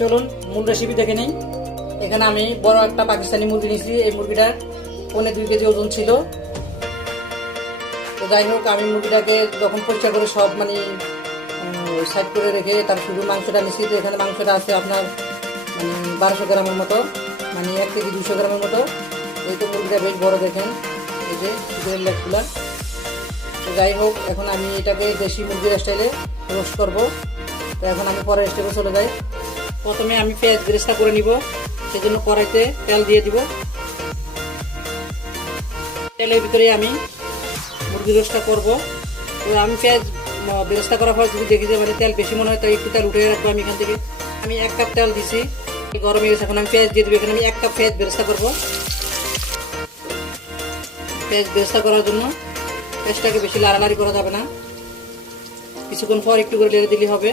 চলুন মূল রেসিপি দেখে নেই। এখানে আমি বড় একটা পাকিস্তানি মুরগি নিয়েছি। এই মুরগিটা 2.5 কেজি ওজন ছিল। তো যাই হোক, আমি মুরগিটাকে যখন পরিষ্কার করে সব সাইড করে রেখে তার শুধু মাংসটা নিয়েছি। তো এখানে মাংসটা আছে আপনার 1200 গ্রামের মতো, 1 কেজি 200 গ্রামের মতো। এই তো মুরগিটা বেশ বড়, দেখেন এই যে চিকেনের লেগগুলা। তো যাই হোক, এখন আমি এটাকে দেশি মুরগির স্টাইলে রোস্ট করব। তো এখন আমি পরের স্টেপে চলে যাই। প্রথমে আমি পেঁয়াজ বেরেস্তা করে নিব, সেজন্য কড়াইতে তেল দিয়ে দিব। তেলের ভিতরে আমি মুরগি রোস্টটা করব। তো আমি পেঁয়াজ বেরেস্তা করার পর যদি দেখি যে তেল বেশি মনে হয়, তাই একটু তেল উঠে রাখবো আমি এখান থেকে। আমি 1 কাপ তেল দিছি, গরম হয়ে গেছে। এখন আমি পেঁয়াজ দিয়ে দেবো। এখানে আমি 1 কাপ পেঁয়াজ বেরেস্তা করব। পেঁয়াজ বেরেস্তা করার জন্য পেঁয়াজটাকে বেশি লাড়ালাড়ি করা যাবে না, কিছুক্ষণ পর একটু করে লেড়ে দিলে হবে।